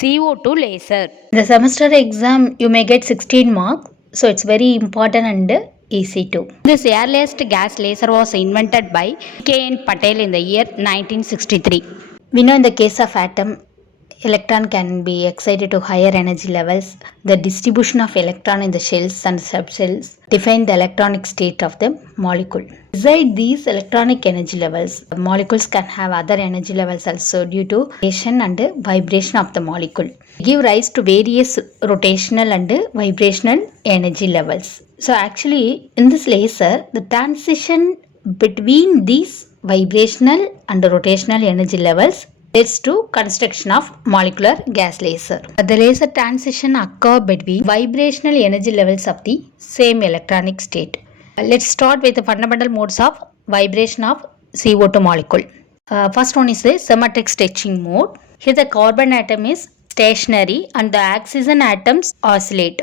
CO2 laser. The semester exam you may get 16 marks, so it's very important and easy too. This earliest gas laser was invented by K.N. Patel in the year 1963. We know in the case of atom, electron can be excited to higher energy levels. The distribution of electron in the shells and subshells define the electronic state of the molecule. Beside these electronic energy levels, molecules can have other energy levels also due to rotation and vibration of the molecule. Give rise to various rotational and vibrational energy levels. So actually in this laser, the transition between these vibrational and rotational energy levels leads to construction of molecular gas laser. The laser transition occur between vibrational energy levels of the same electronic state. Let's start with the fundamental modes of vibration of CO2 molecule. First one is the symmetric stretching mode. Here the carbon atom is stationary and the oxygen atoms oscillate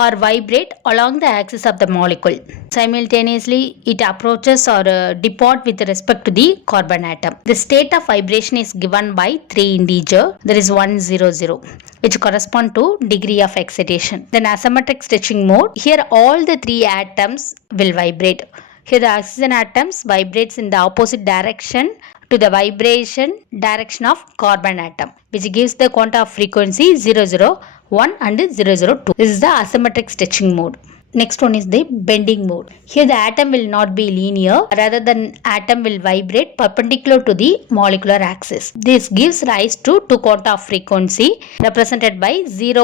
or vibrate along the axis of the molecule. Simultaneously, it approaches or departs with respect to the carbon atom. The state of vibration is given by 3 integers. There is 100, which correspond to degree of excitation. Then asymmetric stretching mode. Here all the 3 atoms will vibrate. Here the oxygen atoms vibrates in the opposite direction to the vibration direction of carbon atom, which gives the quanta of frequency 001 and 002. This is the asymmetric stretching mode. Next one is the bending mode. Here the atom will not be linear, rather than atom will vibrate perpendicular to the molecular axis. This gives rise to two quanta of frequency represented by 010,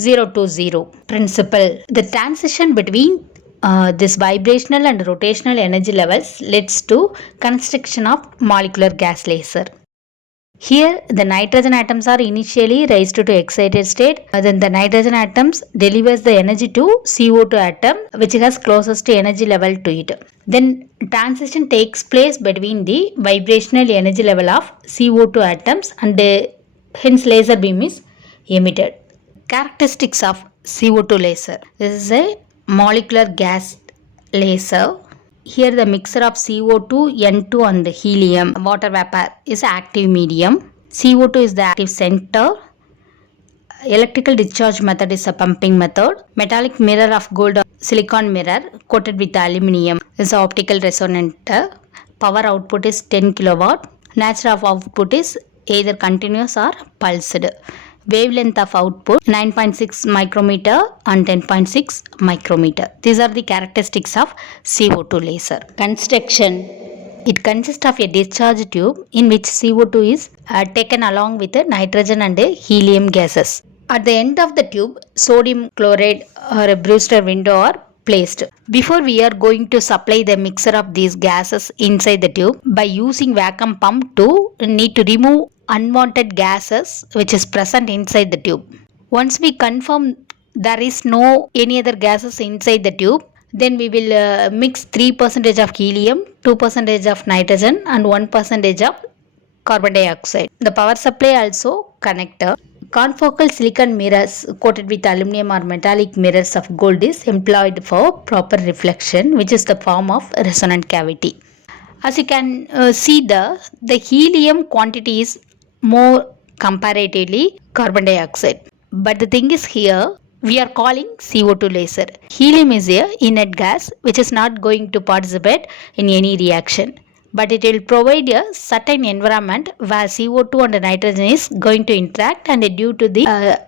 020 principle. The transition between this vibrational and rotational energy levels leads to construction of molecular gas laser. Here the nitrogen atoms are initially raised to excited state. Then the nitrogen atoms delivers the energy to CO2 atom, which has closest energy level to it. Then transition takes place between the vibrational energy level of CO2 atoms and hence laser beam is emitted. Characteristics of CO2 laser. This is a molecular gas laser. Here the mixture of CO2, N2 and helium, water vapor is active medium. CO2 is the active center. Electrical discharge method is a pumping method. Metallic mirror of gold or silicon mirror coated with aluminium is optical resonator. Power output is 10 kilowatt. Nature of output is either continuous or pulsed. Wavelength of output 9.6 micrometer and 10.6 micrometer. These are the characteristics of CO2 laser. Construction. It consists of a discharge tube in which CO2 is taken along with nitrogen and helium gases. At the end of the tube, sodium chloride or a Brewster window are placed. Before we are going to supply the mixture of these gases inside the tube, by using vacuum pump to need to remove unwanted gases which is present inside the tube. Once we confirm there is no any other gases inside the tube, then we will mix 3% of helium, 2% of nitrogen and 1% of carbon dioxide. The power supply also connector. Confocal silicon mirrors coated with aluminum or metallic mirrors of gold is employed for proper reflection, which is the form of resonant cavity. As you can see, the helium quantity is more comparatively carbon dioxide. But the thing is here, we are calling CO2 laser. Helium is a inert gas which is not going to participate in any reaction. But it will provide a certain environment where CO2 and nitrogen is going to interact, and due to the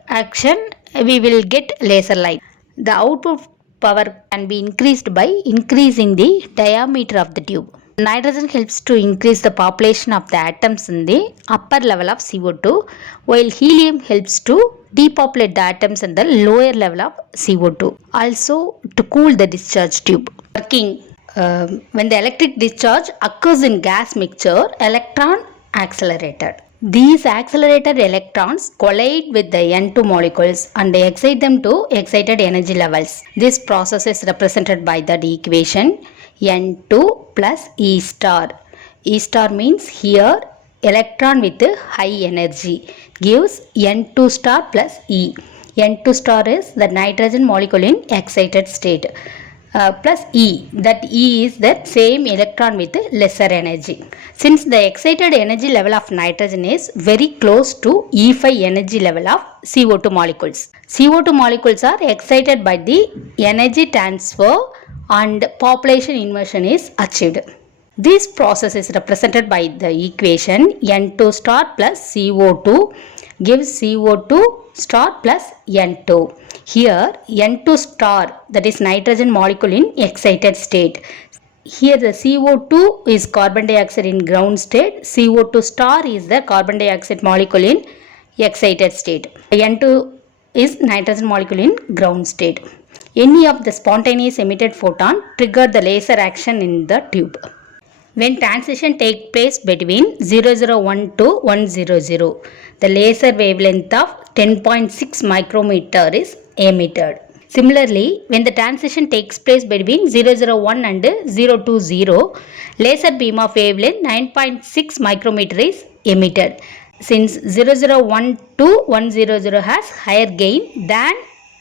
action we will get laser light. The output power can be increased by increasing the diameter of the tube. Nitrogen helps to increase the population of the atoms in the upper level of CO2, while helium helps to depopulate the atoms in the lower level of CO2. Also to cool the discharge tube. Working. When the electric discharge occurs in gas mixture, electron accelerated. These accelerated electrons collide with the N2 molecules and excite them to excited energy levels. This process is represented by the equation N2 plus E star. E star means here electron with high energy gives N2 star plus E. N2 star is the nitrogen molecule in excited state. plus E. That E is the same electron with lesser energy. Since the excited energy level of nitrogen is very close to E5 energy level of CO2 molecules. CO2 molecules are excited by the energy transfer and population inversion is achieved. This process is represented by the equation N2 star plus CO2 gives CO2 star plus N2. Here N2 star, that is nitrogen molecule in excited state. Here the CO2 is carbon dioxide in ground state. CO2 star is the carbon dioxide molecule in excited state. N2 is nitrogen molecule in ground state. Any of the spontaneous emitted photon trigger the laser action in the tube. When transition takes place between 001 to 100, the laser wavelength of 10.6 micrometer is emitted. Similarly, when the transition takes place between 001 and 020, laser beam of wavelength 9.6 micrometer is emitted. Since 001 to 100 has higher gain than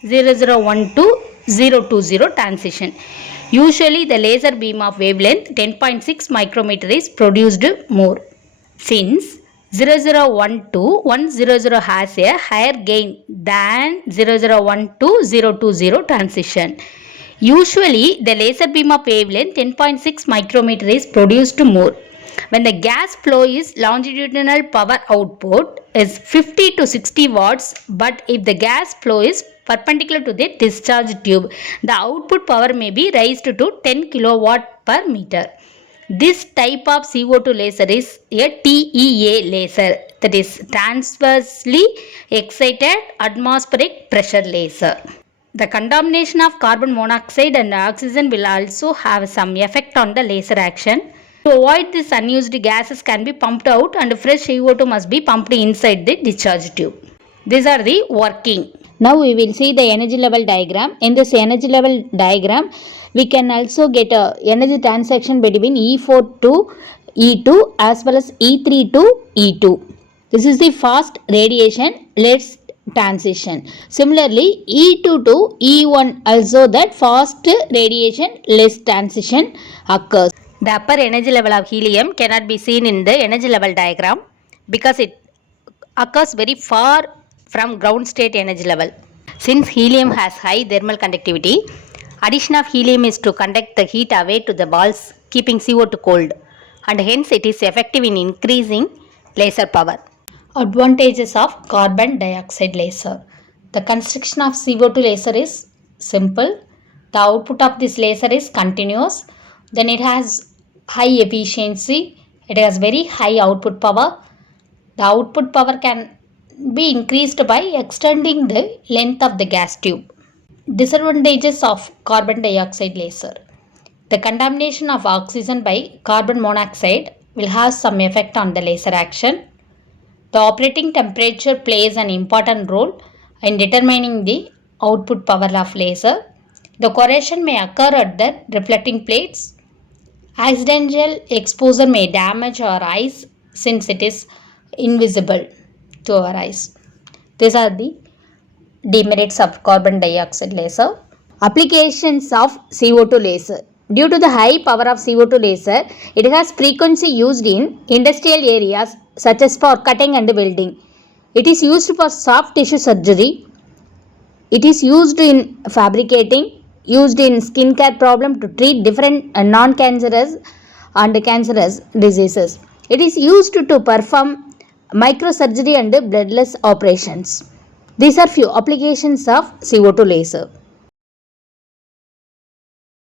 001 to 020 transition. Usually the laser beam of wavelength 10.6 micrometer is produced more. Since 001 to 100 has a higher gain than 001 to 020 transition. Usually the laser beam of wavelength 10.6 micrometer is produced more. When the gas flow is longitudinal, power output is 50 to 60 watts, but if the gas flow is perpendicular to the discharge tube, the output power may be raised to 10 kilowatt per meter. This type of CO2 laser is a TEA laser, that is transversely excited atmospheric pressure laser. The contamination of carbon monoxide and oxygen will also have some effect on the laser action. To avoid this, unused gases can be pumped out and fresh CO2 must be pumped inside the discharge tube. These are the working. Now we will see the energy level diagram. In this energy level diagram, we can also get a energy transaction between E4 to E2 as well as E3 to E2. This is the fast radiation. Let's transition. Similarly, E2 to E1 also that fast radiation less transition occurs. The upper energy level of helium cannot be seen in the energy level diagram because it occurs very far from ground state energy level. Since helium has high thermal conductivity, addition of helium is to conduct the heat away to the walls, keeping CO2 cold, and hence it is effective in increasing laser power. Advantages of carbon dioxide laser. The construction of CO2 laser is simple. The output of this laser is continuous. Then it has high efficiency. It has very high output power. The output power can be increased by extending the length of the gas tube. Disadvantages of carbon dioxide laser. The contamination of oxygen by carbon monoxide will have some effect on the laser action. The operating temperature plays an important role in determining the output power of laser. The corrosion may occur at the reflecting plates. Accidental exposure may damage our eyes since it is invisible to our eyes. These are the demerits of carbon dioxide laser. Applications of CO2 laser. Due to the high power of CO2 laser, it has frequency used in industrial areas such as for cutting and welding. It is used for soft tissue surgery. It is used in fabricating, used in skincare problem to treat different non-cancerous and cancerous diseases. It is used to perform microsurgery and bloodless operations. These are few applications of CO2 laser.